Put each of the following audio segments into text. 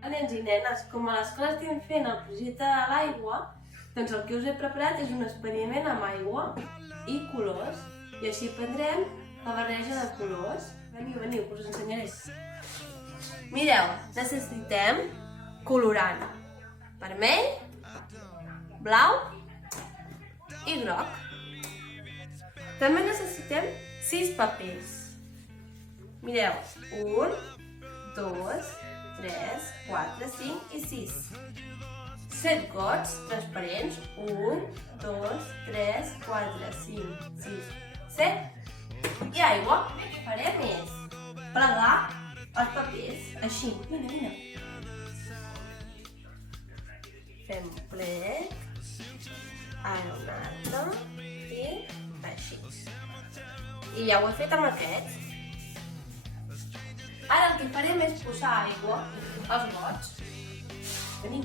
Nens i nenes, com a l'escola estem fent el projecte de l'aigua, doncs el que us he preparat és un experiment amb aigua i colors. I així aprendrem la barreja de colors. Veniu, veniu, que us ensenyaré. Mireu, necessitem colorant vermell, blau i groc. També necessitem 6 papers. Mireu, 1, 2, 3, 4, 5 i 6. 7 gots transparents. 1, 2, 3, 4, 5, 6, 7. I aigua. Farem és plegar els papers. Així. Mira, mira. Fem un plec. Ara un altre. I així. I ja ho he fet amb aquests. Ara el que farem és posar aigua als gots. Veniu.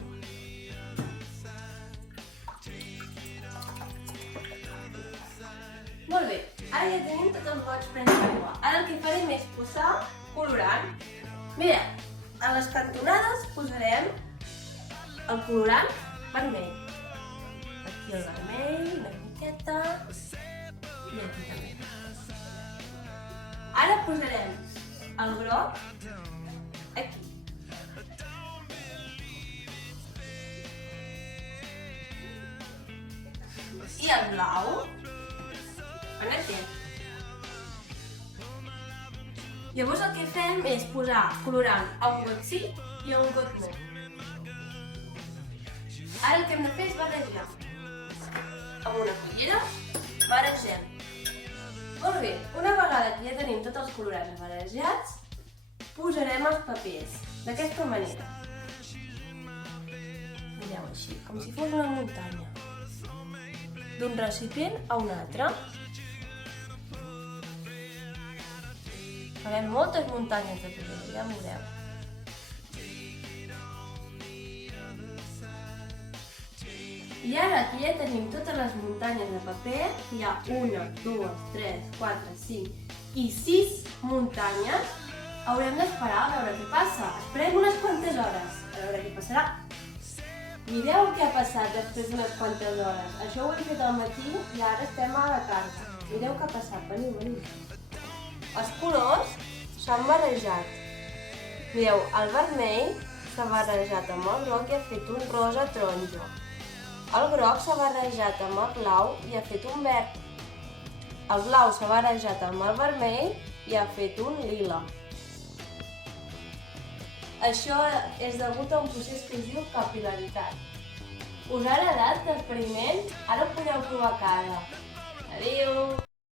Molt bé, ara ja tenim tots els gots plens d'aigua. Ara el que farem és posar colorant. Mira, a les cantonades posarem el colorant vermell. Aquí el vermell, una miqueta, i aquí també. Ara posarem el groc aquí. I el blau aquí. Llavors el que fem és posar colorant a un got sí i a un got no. Ara el que hem de fer és barrejar. Amb una cullera barregem. Molt bé, una vegada que ja tenim tots els colorants barrejats, posarem els papers, d'aquesta manera. Mireu així, com si fos una muntanya. D'un recipient a un altre. Farem moltes muntanyes de paper, ja ho veureu. I ara que ja tenim totes les muntanyes de paper, hi ha 1, 2, 3, 4, 5 i 6 muntanyes, haurem d'esperar a veure què passa. Esperem unes quantes hores, a veure què passarà. Mireu què ha passat després d'unes quantes hores. Això ho hem fet al matí i ara estem a la tarda. Mireu què ha passat, veniu, veniu. Els colors s'han barrejat. Mireu, el vermell s'ha barrejat amb el groc i ha fet un rosa taronja. El groc s'ha barrejat amb el blau i ha fet un verd. El blau s'ha barrejat amb el vermell i ha fet un lila. Això és degut a un procés que es diu capil·laritat. Us ha agradat l'experiment? Ara ho podeu provar a casa. Adéu!